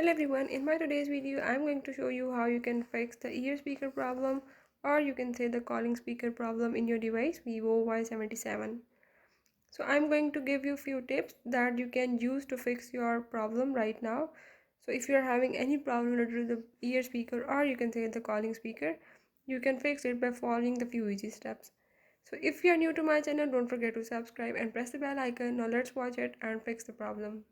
Hello everyone, in my today's video I'm going to show you how you can fix the ear speaker problem, or you can say the calling speaker problem in your device Vivo Y77. So I'm going to give you few tips that you can use to fix your problem right now. So if you're having any problem related to the ear speaker, or you can say the calling speaker, you can fix it by following the few easy steps. So if you're new to my channel, don't forget to subscribe and press the bell icon. Now let's watch it and fix the problem.